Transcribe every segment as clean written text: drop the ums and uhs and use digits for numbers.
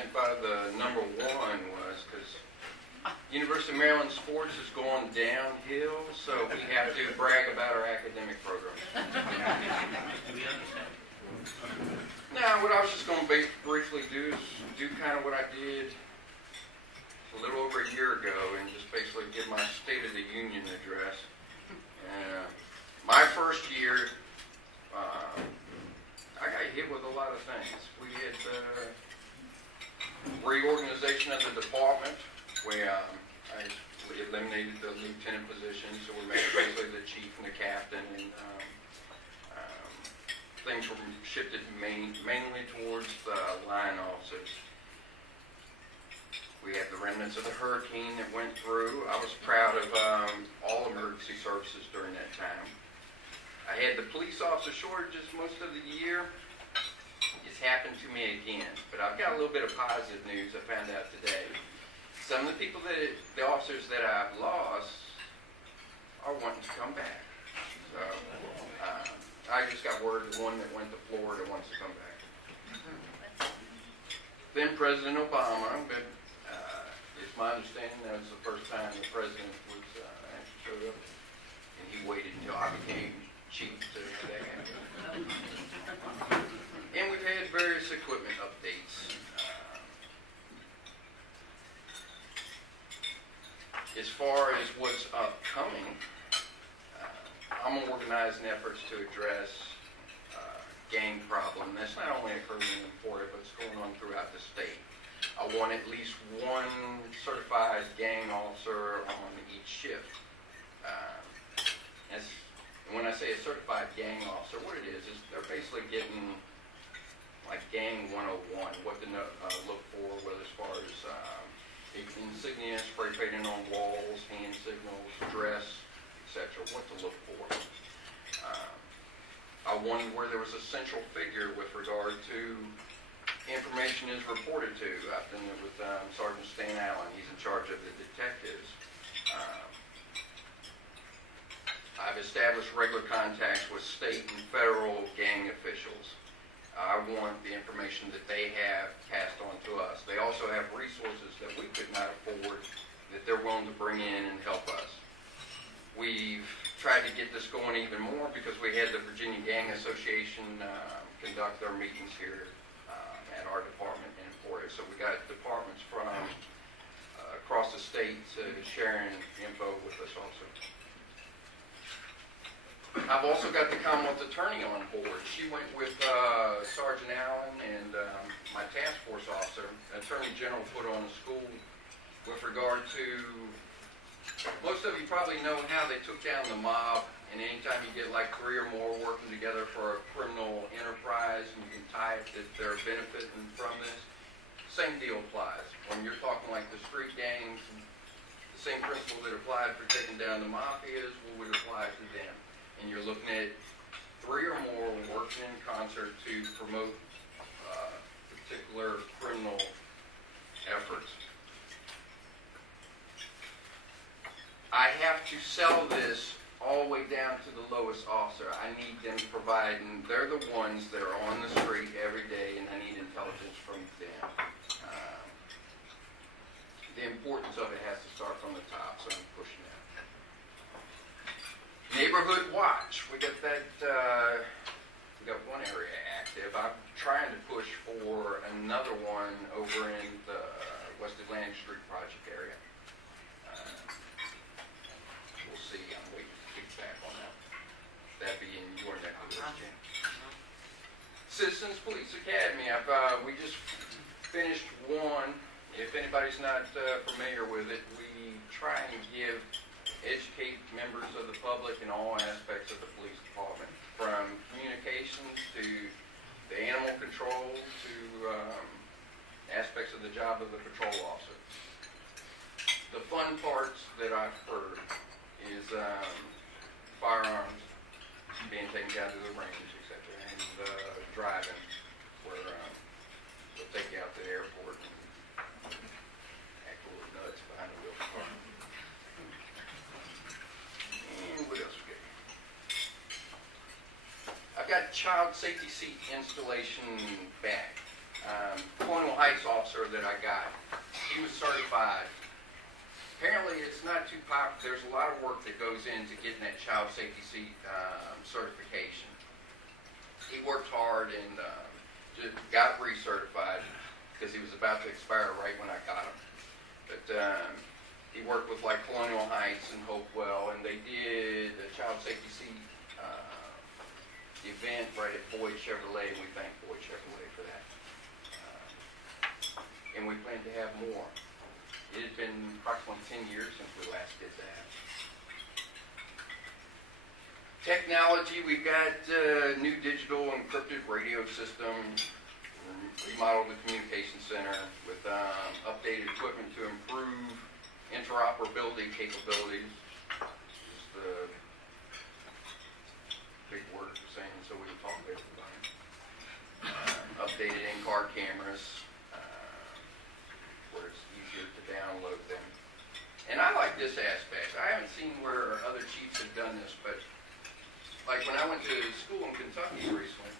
meant by the number one was because University of Maryland sports is going downhill, so we have to brag about our academic program. Now, what I was just going to briefly do is do kind of what I did a little over a year ago and just basically give my State of the Union address. My first year, I got hit with a lot of things. We had reorganization of the department, where I eliminated the lieutenant position, so we made basically the chief and the captain, and things were shifted mainly towards the line officers. We had the remnants of the hurricane that went through. I was proud of all emergency services during that time. I had the police officer shortages most of the year. It's happened to me again, but I've got a little bit of positive news I found out today. Some of the the officers that I've lost are wanting to come back. So I just got word the one that went to Florida wants to come back. Then President Obama, but it's my understanding that was the first time the president was actually showed up, and he waited until I became chief to have that happen. And we've had various equipment updates. As far as what's upcoming, I'm organizing efforts to address gang problem. That's not only occurring in Florida, but it's going on throughout the state. I want at least one certified gang officer on each shift. And when I say a certified gang officer, what it is they're basically getting like gang 101, what to look for, whether as far as insignia, spray painting on walls, hand signals, dress, etc., what to look for. I wondered where there was a central figure with regard to information is reported to. I've done it with Sergeant Stan Allen. He's in charge of the detectives. I've established regular contacts with state and federal gang officials. I want the information that they have passed on to us. They also have resources that we could not afford that they're willing to bring in and help us. We've tried to get this going even more because we had the Virginia Gang Association conduct their meetings here at our department in Emporia. So we got departments from across the state sharing info with us also. I've also got the Commonwealth Attorney on board. She went with Sergeant Allen and my task force officer. The Attorney General put on a school with regard to, most of you probably know how they took down the mob, and anytime you get like 3 or more working together for a criminal enterprise, and you can tie it that they're benefiting from this, same deal applies. When you're talking like the street gangs, the same principle that applied for taking down the mafias would apply to them. And you're looking at 3 or more working in concert to promote particular criminal efforts. I have to sell this all the way down to the lowest officer. I need them to provide, and they're the ones that are on the street every day, and I need intelligence from them. The importance of it has to start from the top, so I'm pushing that. Neighborhood Watch. We got that. We got one area active. I'm trying to push for another one over in the West Atlantic Street project area. We'll see. I'm waiting for feedback on that. That'd be in your neck of the woods, Jim. Citizens Police Academy. We just finished one. If anybody's not familiar with it, we try and educate members of the public in all aspects of the police department, from communications to the animal control to aspects of the job of the patrol officer. The fun parts that I've heard is firearms being taken down to the range, etc., and driving, where they'll take you out to the airport and act a little nuts behind the wheel of the car. And what else we got? I've got child safety seat installation back. Colonial Heights officer that I got, he was certified. Apparently, it's not too popular. There's a lot of work that goes into getting that child safety seat certification. He worked hard and just got recertified because he was about to expire right when I got him. But he worked with like Colonial Heights and Hopewell, and they did the child safety seat event right at Boyd Chevrolet, and we thank Boyd Chevrolet for that. And we plan to have more. It had been approximately 10 years since we last did that. Technology, we've got new digital encrypted radio system, remodeled the communication center with updated equipment to improve interoperability capabilities. Just a big word for saying so we can talk to everybody. Updated in-car cameras, where it's easier to download them. And I like this aspect. I haven't seen where other chiefs have done this, but like when I went to school in Kentucky recently,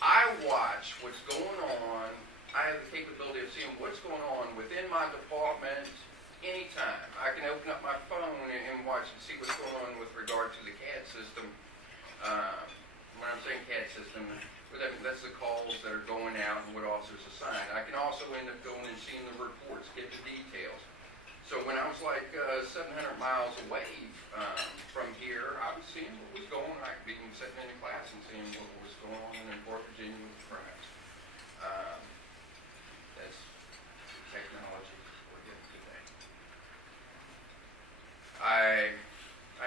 I watch what's going on. I have the capability of seeing what's going on within my department anytime. I can open up my phone and watch and see what's going on with regard to the CAD system. When I'm saying CAD system, that's the calls that are going out and what officers assign. I can also end up going and seeing the reports, get the details. So when I was like 700 miles away from here, I was seeing what was going on. I could be sitting in a class and seeing what was going on in Fort Virginia with crimes. That's the technology we're getting today. I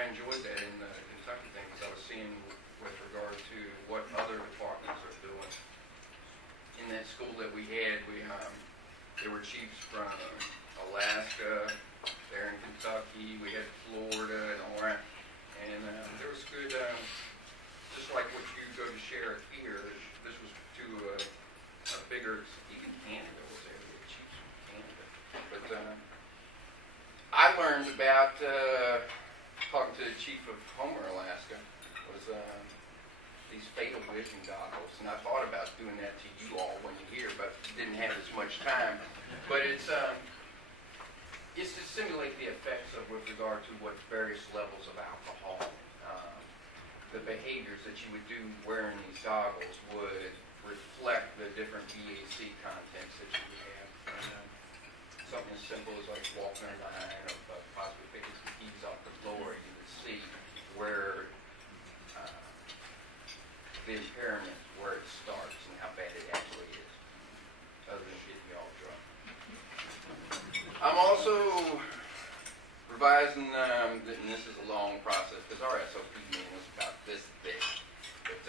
enjoyed that in the Kentucky thing because I was seeing with regard to what other departments are doing. In that school that we had, there were chiefs from Alaska, there in Kentucky, we had Florida and all that. And there was good, just like what you go to share here, this was to a bigger, even Canada was there, we had chiefs from Canada. But I learned about, talking to the chief of Homer, Alaska, was these fatal vision goggles. And I thought about doing that to you all when you're here, but didn't have as much time. But it's to simulate the effects of with regard to what various levels of alcohol, the behaviors that you would do wearing these goggles would reflect the different VAC contents that you would have. Something as simple as like walking a line or possibly picking some keys off the floor, you would see where the impairment, where it starts and how bad it actually is, other than getting you all drunk. I'm also revising, and this is a long process because our SOP meeting was about this big. But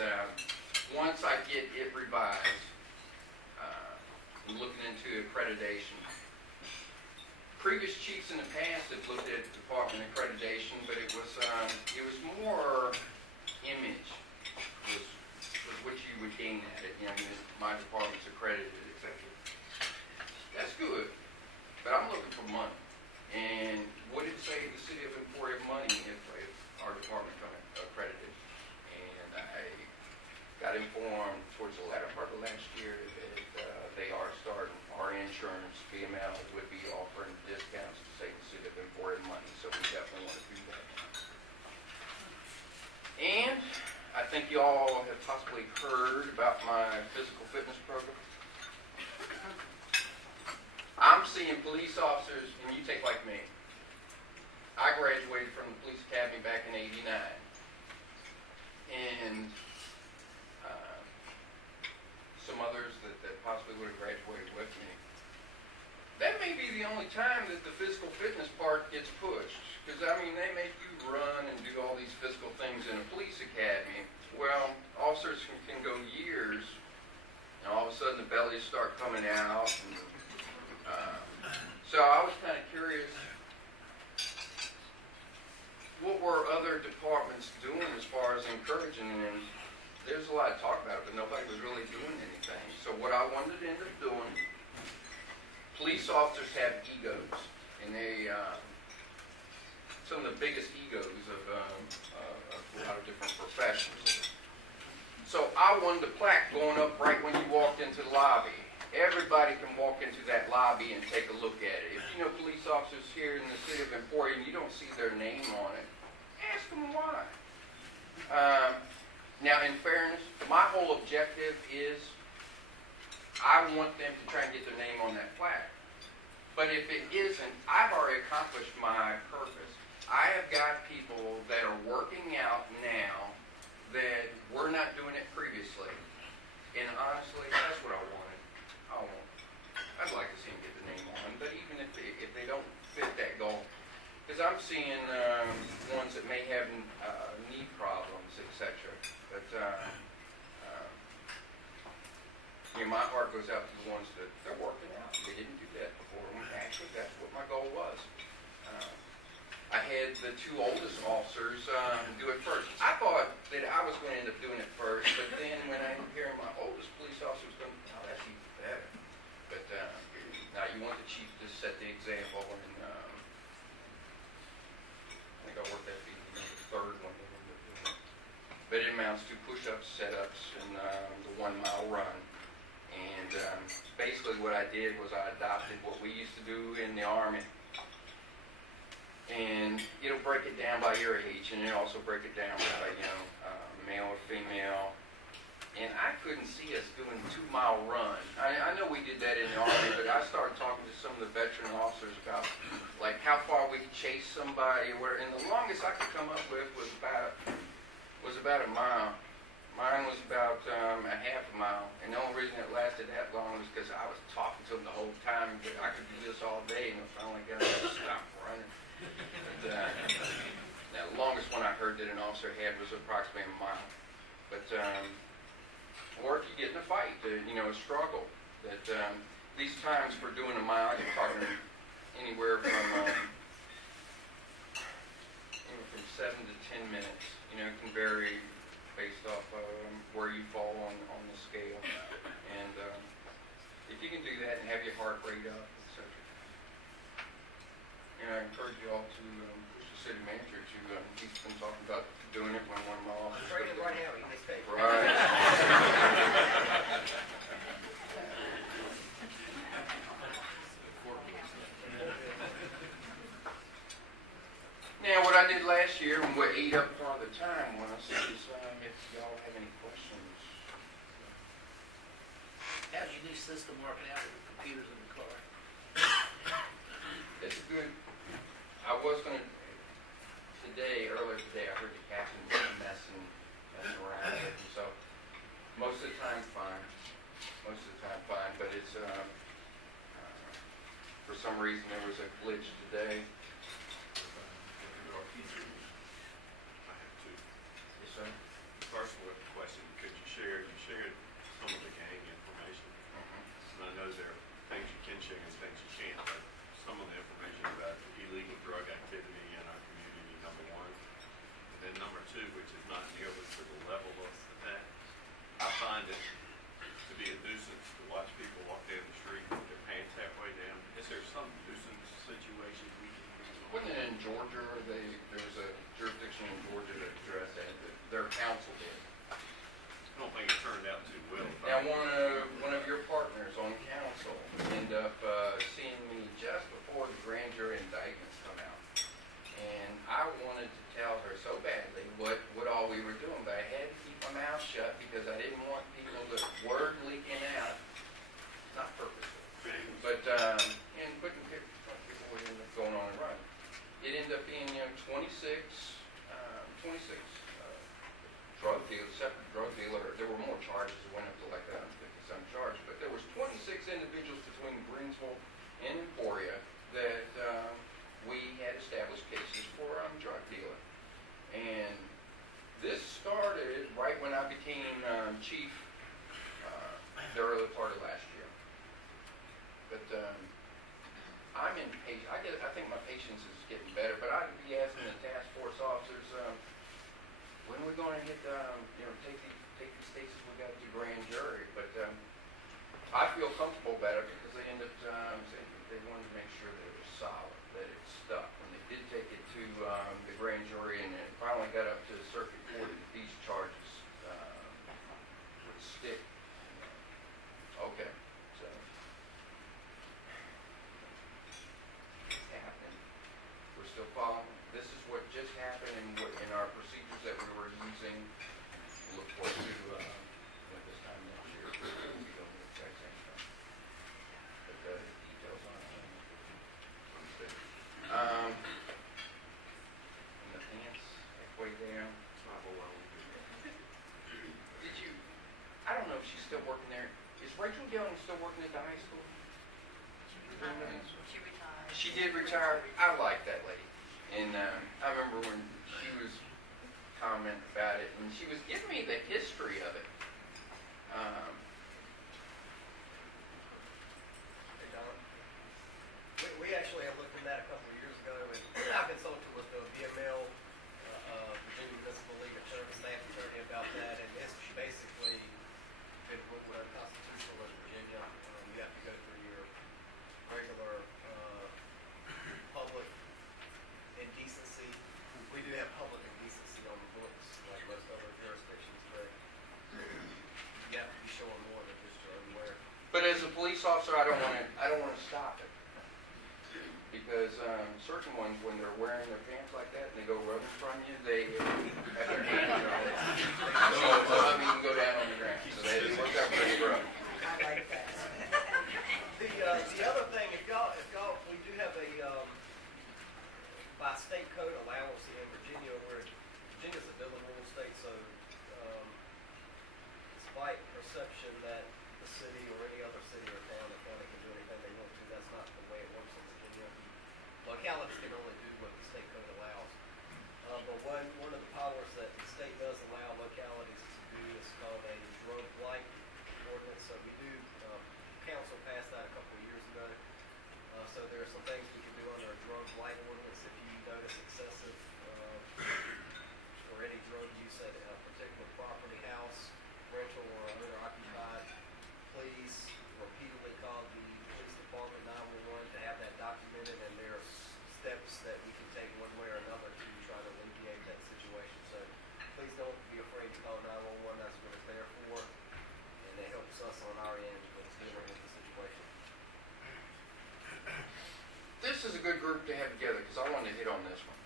once I get it revised, I'm looking into accreditation. Previous chiefs in the past have looked at department accreditation, but it was more image was what you would gain at it. You know, my department's accredited, etc. That's good, but I'm looking for money. And would it save the city of Emporia money if our department got accredited? And I got informed towards the latter part of last year that they are starting. Our insurance, BML, would be offering discounts to save the city of Emporia money, so we definitely want to do that. And I think you all have possibly heard about my physical fitness program. I'm seeing police officers, and you take like me. I graduated from the police academy back in '89. And some others that possibly would have graduated with me. That may be the only time that the physical fitness part gets pushed. Because, I mean, they make you run and do all these physical things in a police academy. Well, officers can go years, and all of a sudden the bellies start coming out. And, so I was kind of curious, what were other departments doing as far as encouraging? And there's a lot of talk about it, but nobody was really doing anything. So what I wanted to end up doing, police officers have egos, and they some of the biggest egos of a lot of different professions. So I I wanted the plaque going up right when you walked into the lobby. Everybody can walk into that lobby and take a look at it. If you know police officers here in the city of Emporia and you don't see their name on it, ask them why. Now, in fairness, my whole objective is I want them to try and get their name on that plaque. But if it isn't, I've already accomplished my purpose. I have got people that are working out now that were not doing it previously. And honestly, that's what I wanted. I'd like to see them get the name on, but even if they don't fit that goal, because I'm seeing ones that may have knee problems, etc. But my heart goes out to the ones that they're working out. They didn't do that before. Actually, that's what my goal was. I had the two oldest officers do it first. I thought that I was going to end up doing it first, but then when I'm hearing my oldest police officer was going, oh, that's even better. But now you want the chief to set the example, and I think I worked that to be the third one. But it amounts to push-ups, set-ups, and the 1 mile run. And basically what I did was I adopted what we used to do in the Army. And it'll break it down by your age, and it'll also break it down by, male or female. And I couldn't see us doing a 2 mile run. I know we did that in the Army, but I started talking to some of the veteran officers about, like, how far we could chase somebody. And the longest I could come up with was about a mile. Mine was about a half a mile. And the only reason it lasted that long was because I was talking to them the whole time. But I could do this all day, and I finally got to stop running. But, now, the longest one I heard that an officer had was approximately a mile. But, or if you get in a fight, a struggle. That these times for doing a mile, you're talking anywhere from 7 to 10 minutes. It can vary based off where you fall on the scale. And if you can do that and have your heart rate up, etc. I encourage you all to push the city manager to, he's been talking about doing it when 1 mile. I'm training right now, he gets paid. Right. Now, what I did last year and what ate up part of the time was if y'all have any questions. How's your new system working out with the computers in the car? It's good. I was going to, earlier today, I heard the captain messing around with it, so most of the time fine. But it's, for some reason there was a glitch today. Yes, sir. First question, could you shared some of the gang information. And I know there are things you can share and things you can't, but some of the information about illegal drug activity in our community, number one. And then number two, which is not nearly to the level of that, I find it to be a nuisance to watch people walk down the street with their pants halfway down. Is there some nuisance situation we can do? Wasn't it in Georgia? There was a jurisdiction in Georgia that addressed that their council did. I don't think it turned out too well. Now, one of your partners on council ended up seeing me just before the grand jury indictments come out. And I wanted to tell her so badly what all we were doing, but I had to keep my mouth shut because I didn't want people to word leaking out. Not purposeful. But, and putting people would end up going on and run. It ended up being, 26 drug dealers, separate drug dealer. There were more charges. It went up to like 50-some charges, but there was 26 individuals between Greensville and Emporia that we had established cases for drug dealing. And this started right when I became chief the early part of last year. But I'm impatient. I think my patience is getting better, but I'd be asking the task force officers, when are we going to get, take these cases we got to grand jury? But I feel comfortable about it because they ended up saying they wanted to make sure that it was solid, that it stuck. When they did take it to the grand jury and it finally got up to the circuit court, that these charges Rachel Dillon still working at the high school? She retired. She did retire. I like that lady. And I remember when she was commenting about it, and she was giving me the history of it. Hey, Don. We actually have looked at that a couple of years ago, and I consulted with the VML, Virginia Municipal League Attorney, staff attorney about that, and it's basically been ruled unconstitutional in Virginia. You have to go through your regular public indecency. We do have public indecency on the books, like most other jurisdictions, but you have to be showing more than just your own wear. But as a police officer, I don't want to stop it, because certain ones, when they're wearing their pants like that and they go rub in front of you, they have their hands on it. So some of you can go down on the ground. So they work out pretty rough. I like that. The other thing, if y'all, we do have a by state code allowance in Virginia, where Virginia's a building rule state, so despite perception that the city or any other city or town or county can do anything they want to, that's not the way it works in Virginia. Localities can only do what the state code allows. But one of the powers that the state does allow localities to do is called a drug blight ordinance. So we do, council passed that a couple of years ago. So there are some things we can do under a drug blight ordinance if you notice excessive or any drug use at a particular property, house, rental, or owner occupied. Please repeatedly call the police department 911 to have that documented, and there are steps that we can take one way or another to try to alleviate that situation. So please don't be afraid to call 911. That's what it's there for, and it helps us on our end with dealing with the situation. This is a good group to have together, because I wanted to hit on this one.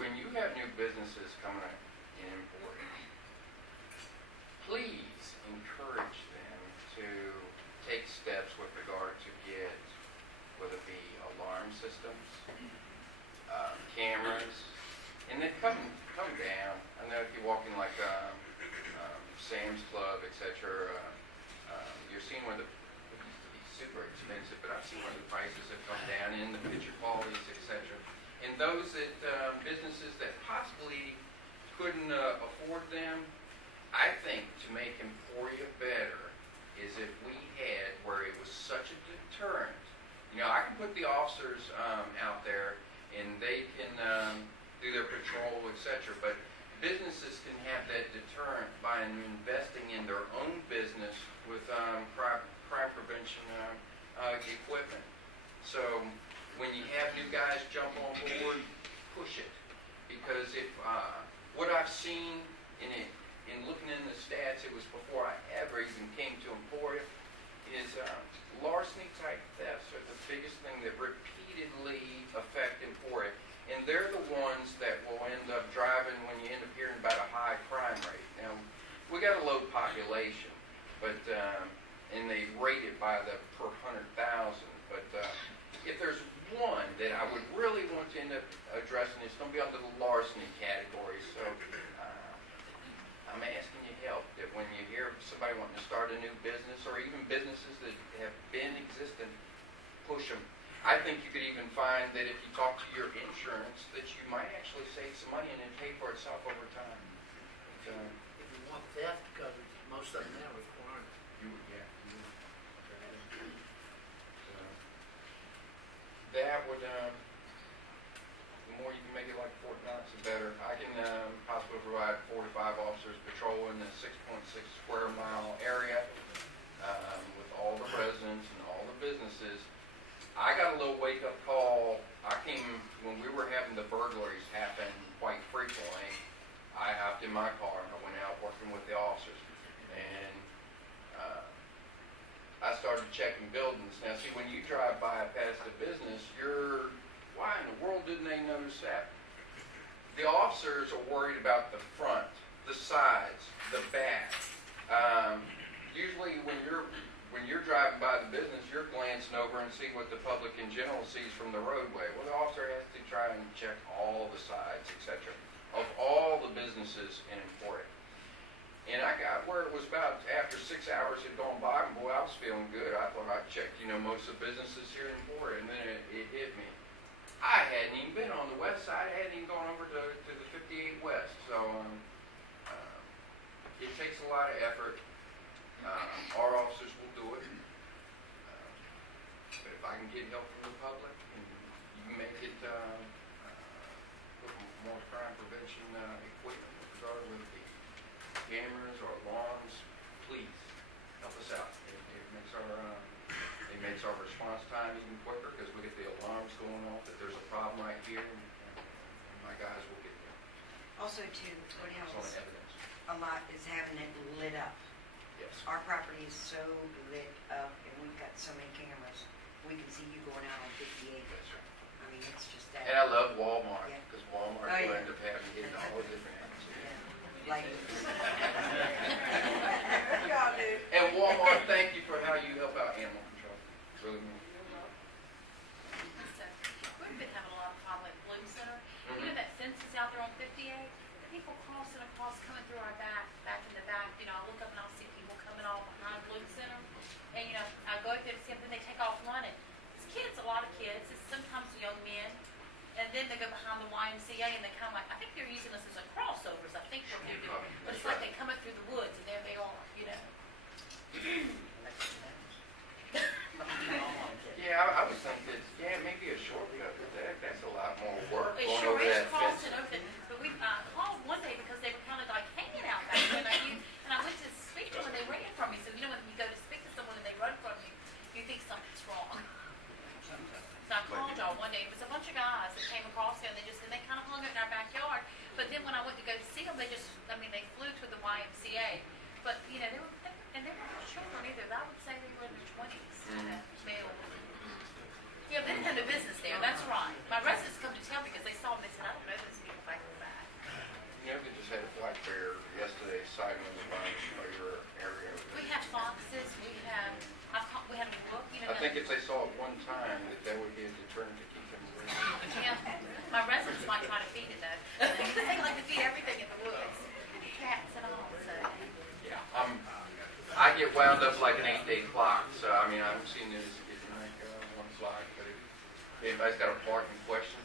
When you have new businesses coming in import, please encourage them to take steps with regard to get, whether it be alarm systems, cameras, and then come down. I know if you walk in like Sam's Club, etc., you're seeing where the super expensive, but I've seen where the prices have come down in the picture qualities, etc. And those that businesses that possibly couldn't afford them, I think to make Emporia better is if we had where it was such a deterrent. You know, I can put the officers out there and they can do their patrol, etc. But businesses can have that deterrent by investing in their own business with crime prevention equipment. So when you have new guys jump on board, push it. Because if what I've seen in looking in the stats, it was before I ever even came to Emporia, is larceny type thefts are the biggest thing that repeatedly affect Emporia. And they're the ones that will end up driving when you end up hearing about a high crime rate. Now, we got a low population, but and they rate it by the per 100,000. But if there's one that I would really want to end up addressing, it's going to be under the larceny category. So I'm asking you help that when you hear somebody wanting to start a new business, or even businesses that have been existing, push them. I think you could even find that if you talk to your insurance, that you might actually save some money and it pay for itself over time. So, If you want theft coverage, most of them now require it. you would. So, that would, the more you can make it like Fort Knox, the better. I can possibly provide 4 to 5 officers patrolling the 6.6 square mile area with all the residents and all the businesses. I got a little wake-up call. When we were having the burglaries happen quite frequently, I hopped in my car and I went out working with the officers. And I started checking buildings. Now, see, when you drive by past a business, why in the world didn't they notice that? The officers are worried about the front, the sides, the back. Usually when you're driving by the business, you're glancing over and see what the public in general sees from the roadway. Well, the officer has to try and check all the sides, etc., of all the businesses in Emporia. And I got where it was about after 6 hours had gone by, and boy, I was feeling good. I thought I'd checked, most of the businesses here in Florida, and then it hit me. I hadn't even been on the west side. I hadn't even gone over to the 58 West. So it takes a lot of effort. Our officers will do it. But if I can get help from the public and you can make it put more crime prevention equipment with regard with the cameras or alarms, please help us out. It makes our response time even quicker because we get the alarms going off that there's a problem right here, and my guys will get there. Also, too, what It's on helps evidence. a lot is having it lit up. Yes. Our property is so lit up, and we've got so many cameras. We can see you going out on 58. That's right. I mean, it's just that. And I love Walmart Yeah. because Walmart Oh, will yeah. end up having hitting all the different angles. Like, Y'all do. And Walmart, thank you for how you help out animal control. Really mean. We've been having a lot of problem at Bloom Center. You know that fence is out there on 58? People crossing across, coming through our back in the back. I look up and I'll see people coming all behind Bloom Center. And, I go up there to see them, then they take off running. It's kids, a lot of kids. It's sometimes young men. And then they go behind the YMCA and they kind of like, I think they're using us as a crossovers. I think what they're doing. But it's like they come up through the woods and there they are, Yeah, I would think that, maybe a shortcut with that. That's a lot more work It going sure over is that fence. crossing over the, but we called one day because they were kind of like hanging out back there. And I went to speak to them and they ran from me. So, when you go to speak to someone and they run from you, you think something's wrong. So I called y'all one day. It was a bunch of guys that came across there and they kind of hung out in our backyard. But then when I went to go see them, they flew to the YMCA. But, they were not children either. I would say they were in their 20s, male. Yeah, they didn't have no business there. That's right. My residents come to tell me because they saw them. They said, I don't know those people back in the back. We just had a black bear yesterday sighting over by your area. We have foxes. We had a brook. I think if they saw it one time, that would be a deterrent to keep them away. Yeah, my residents might try to feed it though. They like to feed everything in the woods, cats and all. So. Yeah, I get wound up like an 8-day clock. So I've seen it as getting like one fly. But if anybody's got a parking question,